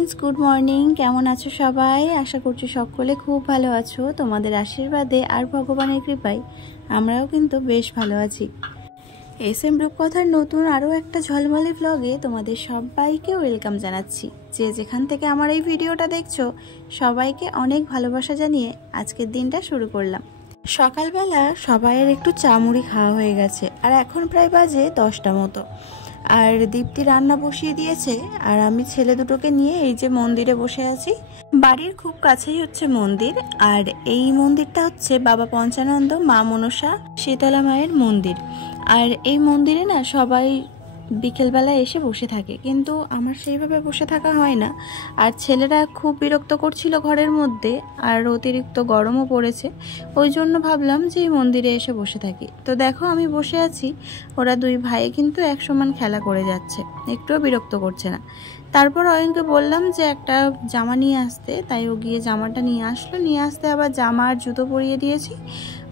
Friends, good morning. কেমন আছো সবাই? আশা করছি সকলে খুব ভালো আছো। তোমাদের আশীর্বাদে আর ভগবানের কৃপায় আমরাও কিন্তু বেশ ভালো আছি। এসএম রূপকথার নতুন আরও একটা ঝলমলে ব্লগে তোমাদের সবাইকে ওয়েলকাম জানাচ্ছি। যে যেখান থেকে আমার এই ভিডিওটা দেখছো সবাইকে অনেক ভালোবাসা জানিয়ে আজকের দিনটা শুরু করলাম। সকালবেলা সবাইয়ের একটু চা মুড়ি খাওয়া হয়ে গেছে আর এখন প্রায় বাজে 10টা মতো। আর দীপ্তি রান্না বসিয়ে দিয়েছে আর আমি ছেলে দুটোকে নিয়ে এই যে মন্দিরে বসে আছি। বাড়ির খুব কাছেই হচ্ছে মন্দির, আর এই মন্দিরটা হচ্ছে বাবা পঞ্চানন্দ, মা মনসা, শীতলা মায়ের মন্দির। আর এই মন্দিরে না সবাই বিকেলবেলা এসে বসে থাকে, কিন্তু আমার সেইভাবে বসে থাকা হয় না। আর ছেলেরা খুব বিরক্ত করছিল ঘরের মধ্যে, আর অতিরিক্ত গরমও পড়েছে, ওই জন্য ভাবলাম যে এই মন্দিরে এসে বসে থাকি। তো দেখো আমি বসে আছি, ওরা দুই ভাই কিন্তু এক সমান খেলা করে যাচ্ছে, একটুও বিরক্ত করছে না। তারপর অয়নকে বললাম যে একটা জামা নিয়ে আসতে, তাই ও গিয়ে জামাটা নিয়ে আসলো। নিয়ে আসতে আবার জামা আর জুতো পরিয়ে দিয়েছি,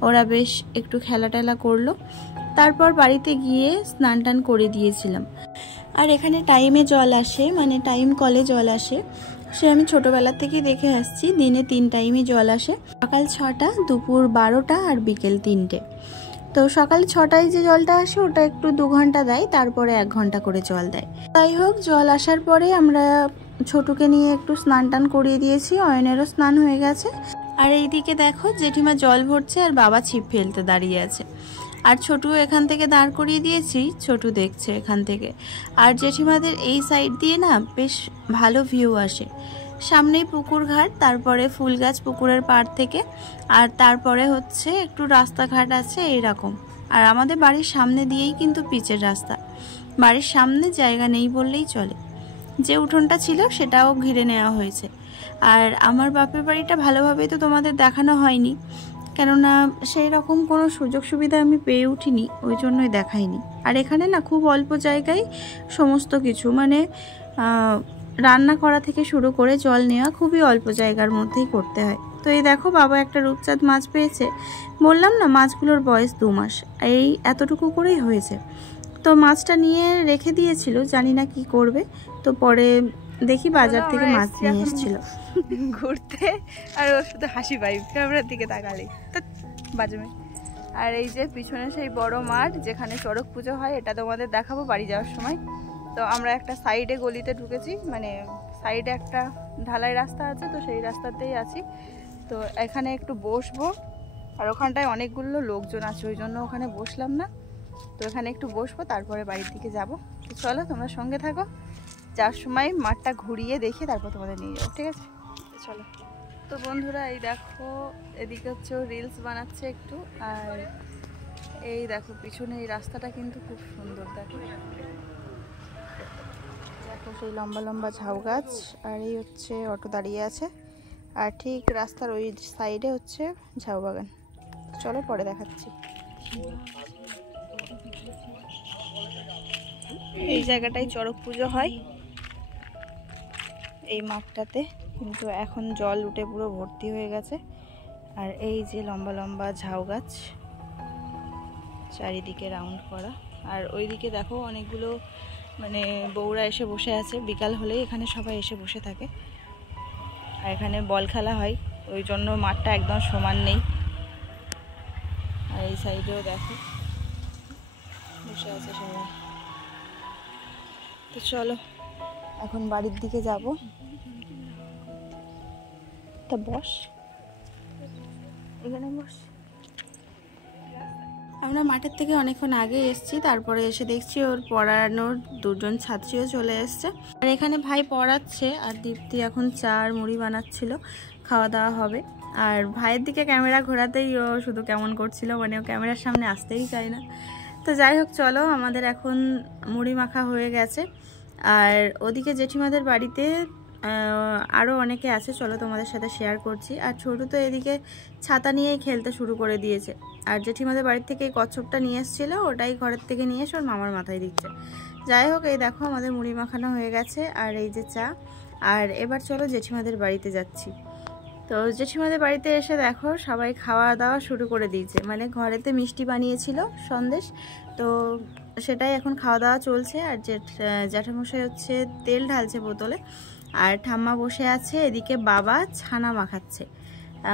ওরা বেশ একটু খেলা টেলা করলো। তারপর বাড়িতে গিয়ে স্নান টান করে দিয়েছিলাম। আর এখানে টাইমে জল আসে, মানে টাইম কলে জল আসে, সে আমি ছোটোবেলা থেকে দেখে আসছি। দিনে 3 টাইমই জল আসে, সকাল 6টা, দুপুর 12টা আর বিকেল 3টে। তো সকাল 6টায় যে জলটা আসে ওটা একটু 2 ঘন্টা দেয়, তারপরে 1 ঘন্টা করে জল দেয়। যাই হোক, জল আসার পরে আমরা ছোটুকে নিয়ে একটু স্নান টান করিয়ে দিয়েছি, অয়নেরও স্নান হয়ে গেছে। আর এইদিকে দেখো জেঠিমা জল ভরছে আর বাবা ছিপ ফেলতে দাঁড়িয়ে আছে। আর ছোটু এখান থেকে দাঁড় করিয়ে দিয়েছি, ছোটু দেখছে এখান থেকে। আর জেঠিমাদের এই সাইড দিয়ে না বেশ ভালো ভিউ আসে। সামনেই পুকুর ঘাট, তারপরে ফুল গাছ পুকুরের পাড় থেকে, আর তারপরে হচ্ছে একটু রাস্তাঘাট আছে এইরকম। আর আমাদের বাড়ির সামনে দিয়েই কিন্তু পিচের রাস্তা, বাড়ির সামনে জায়গা নেই বললেই চলে। যে উঠোনটা ছিল সেটাও ঘিরে নেওয়া হয়েছে। আর আমার বাপের বাড়িটা ভালোভাবেই তো তোমাদের দেখানো হয়নি, কেননা সেই রকম কোনো সুযোগ সুবিধা আমি পেয়ে উঠিনি, ওই জন্যই দেখাইনি। আর এখানে না খুব অল্প জায়গায় সমস্ত কিছু, মানে রান্না করা থেকে শুরু করে জল নেওয়া খুবই অল্প জায়গার মধ্যেই করতে হয়। তো এই দেখো বাবা একটা রূপচাঁদ মাছ পেয়েছে, বললাম না মাছগুলোর বয়স 2 মাস, এই এতটুকু করেই হয়েছে। তো মাছটা নিয়ে রেখে দিয়েছিল, জানি না কি করবে। তো পরে দেখি বাজার থেকে মাছ নিয়ে এসেছিল ঘুরতে, আর ওর শুধু হাসি পাই ক্যামেরার দিকে তাকালে তো বাজবে। আর এই যে পিছনে সেই বড় মাঠ যেখানে চড়ক পুজো হয়, এটা তোমাদের দেখাবো বাড়ি যাওয়ার সময়। তো আমরা একটা সাইডে গলিতে ঢুকেছি, মানে সাইডে একটা ঢালাই রাস্তা আছে, তো সেই রাস্তাতেই আছি। তো এখানে একটু বসবো, আর ওখানটায় অনেকগুলো লোকজন আছে, ওই জন্য ওখানে বসলাম না। তো এখানে একটু বসবো, তারপরে বাড়ির দিকে যাবো। তো চলো তোমরা সঙ্গে থাকো, যাওয়ার সময় মাঠটা ঘুরিয়ে দেখে তারপর তোমাদের নিয়ে যাবো, ঠিক আছে? চলো। তো বন্ধুরা এই দেখো, এদিকে হচ্ছে ও রিলস বানাচ্ছে একটু, আর এই দেখো পিছনে এই রাস্তাটা কিন্তু খুব সুন্দর। দেখো দেখো সেই লম্বা লম্বা ঝাউ গাছ, আর এই হচ্ছে অটো দাঁড়িয়ে আছে, আর ঠিক রাস্তার ওই সাইডে হচ্ছে ঝাউ বাগান। চলো পরে দেখাচ্ছি। এই জায়গাটায় চড়ক পুজো হয়, এই মাঠটাতে, কিন্তু এখন জল উঠে পুরো ভর্তি হয়ে গেছে। আর এই যে লম্বা লম্বা ঝাউ গাছ, চারিদিকে রাউন্ড করা। আর ওইদিকে দেখো অনেকগুলো মানে বউরা এসে বসে আছে, বিকাল হলেই এখানে সবাই এসে বসে থাকে। আর এখানে বল খেলা হয়, ওই জন্য মাঠটা একদম সমান নেই। আর এই সাইডেও দেখো বসে আছে সবাই। তো চলো এখন বাড়ির দিকে যাব। তা বস, এখানে বস। আমরা মাঠের থেকে অনেকক্ষণ আগে এসেছি, তারপরে এসে দেখছি ওর পড়ানোর 2জন ছাত্রীও চলে এসছে। আর এখানে ভাই পড়াচ্ছে, আর দীপ্তি এখন চা আর মুড়ি বানাচ্ছিল, খাওয়া দাওয়া হবে। আর ভাইয়ের দিকে ক্যামেরা ঘোরাতেই ও শুধু কেমন করছিল, মানে ও ক্যামেরার সামনে আসতেই চায় না। তো যাই হোক চলো, আমাদের এখন মুড়ি মাখা হয়ে গেছে। আর ওদিকে জেঠিমাদের বাড়িতে আরও অনেকে আছে, চলো তোমাদের সাথে শেয়ার করছি। আর ছোটু তো এদিকে ছাতা নিয়েই খেলতে শুরু করে দিয়েছে। আর জেঠিমাদের বাড়ির থেকে এই কচ্ছপটা নিয়ে এসেছিলো, ওটাই ঘরের থেকে নিয়ে এসে ওর মামার মাথায় দিচ্ছে। যাই হোক এই দেখো আমাদের মুড়ি মাখানো হয়ে গেছে, আর এই যে চা। আর এবার চলো জেঠিমাদের বাড়িতে যাচ্ছি। তো জেঠিমাদের বাড়িতে এসে দেখো সবাই খাওয়া দাওয়া শুরু করে দিয়েছে, মানে ঘরেতে মিষ্টি বানিয়েছিল সন্দেশ, তো সেটাই এখন খাওয়া দাওয়া চলছে। আর জ্যাঠামশাই হচ্ছে তেল ঢালছে বোতলে, আর ঠাম্মা বসে আছে, এদিকে বাবা ছানা মাখাচ্ছে,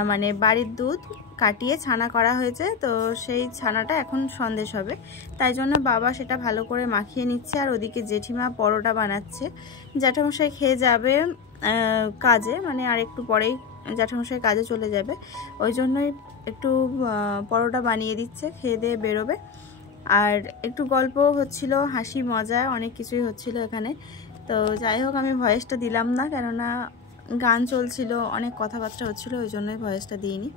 মানে বাড়ির দুধ কাটিয়ে ছানা করা হয়েছে, তো সেই ছানাটা এখন সন্দেশ হবে, তাই জন্য বাবা সেটা ভালো করে মাখিয়ে নিচ্ছে। আর ওদিকে জেঠিমা পরোটা বানাচ্ছে, জ্যাঠামশাই খেয়ে যাবে কাজে, মানে আর একটু পরেই জ্যাঠামশাই কাজে চলে যাবে, ওই জন্যই একটু পরোটা বানিয়ে দিচ্ছে, খেয়ে দিয়ে বেরোবে। আর একটু গল্প হচ্ছিল, হাসি মজা অনেক কিছুই হচ্ছিল এখানে। তো যাই হোক, আমি ভয়েসটা দিলাম না, কেননা গান চলছিল, অনেক কথাবার্তা হচ্ছিল, ওই জন্যই ভয়েসটা দিইনি।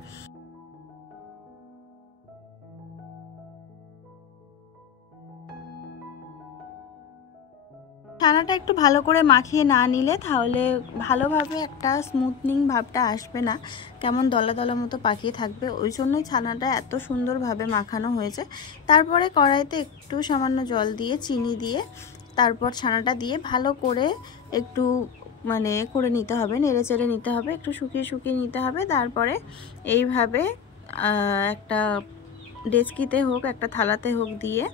ছানাটা একটু ভালো করে মাখিয়ে না নিলে তাহলে ভালোভাবে একটা স্মুথনিং ভাবটা আসবে না, কেমন দলা দলা মতো পাকিয়ে থাকবে, ওই জন্যই ছানাটা এত সুন্দরভাবে মাখানো হয়েছে। তারপরে কড়াইতে একটু সামান্য জল দিয়ে চিনি দিয়ে তারপর ছানাটা দিয়ে ভালো করে একটু মানে করে নিতে হবে, নেড়ে চেড়ে নিতে হবে, একটু শুকিয়ে শুকিয়ে নিতে হবে। তারপরে এইভাবে একটা ডেচকিতে হোক, একটা থালাতে হোক দিয়ে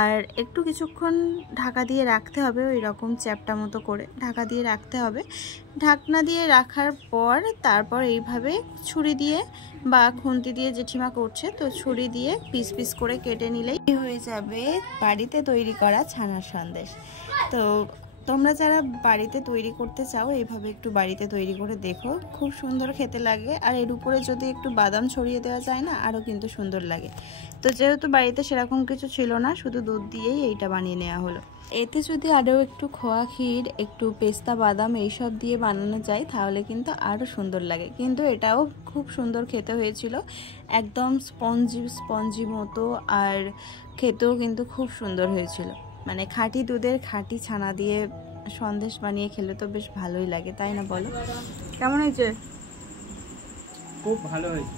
আর একটু কিছুক্ষণ ঢাকা দিয়ে রাখতে হবে, ওই রকম চ্যাপটা মতো করে ঢাকা দিয়ে রাখতে হবে। ঢাকনা দিয়ে রাখার পর তারপর এইভাবে ছুরি দিয়ে বা খুন্তি দিয়ে জেঠিমা করছে, তো ছুরি দিয়ে পিস পিস করে কেটে নিলেই হয়ে যাবে বাড়িতে তৈরি করা ছানার সন্দেশ। তো তোমরা যারা বাড়িতে তৈরি করতে চাও এইভাবে একটু বাড়িতে তৈরি করে দেখো, খুব সুন্দর খেতে লাগে। আর এর উপরে যদি একটু বাদাম ছড়িয়ে দেওয়া যায় না, আরও কিন্তু সুন্দর লাগে। তো যেহেতু বাড়িতে সেরকম কিছু ছিল না, শুধু দুধ দিয়েই এইটা বানিয়ে নেওয়া হলো। এতে যদি আরও একটু খোয়া ক্ষীর, একটু পেস্তা বাদাম এইসব দিয়ে বানানো যায় তাহলে কিন্তু আরও সুন্দর লাগে। কিন্তু এটাও খুব সুন্দর খেতে হয়েছিল, একদম স্পঞ্জি স্পঞ্জি মতো, আর খেতেও কিন্তু খুব সুন্দর হয়েছিল। মানে খাঁটি দুধের খাঁটি ছানা দিয়ে সন্দেশ বানিয়ে খেলে তো বেশ ভালোই লাগে, তাই না বলো? কেমন হয়েছে? খুব ভালো হয়েছে।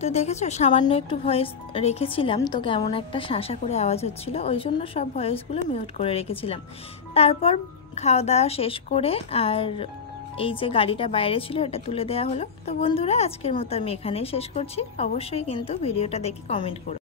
তো দেখেছো, সামান্য একটু ভয়েস রেখেছিলাম, তো কেমন একটা শাঁসা করে আওয়াজ হচ্ছিল, ওই জন্য সব ভয়েসগুলো মিউট করে রেখেছিলাম। তারপর খাওয়া দাওয়া শেষ করে আর এই যে গাড়িটা বাইরে ছিল এটা তুলে দেওয়া হলো। তো বন্ধুরা, আজকের মতো আমি এখানেই শেষ করছি। অবশ্যই কিন্তু ভিডিওটা দেখে কমেন্ট করো।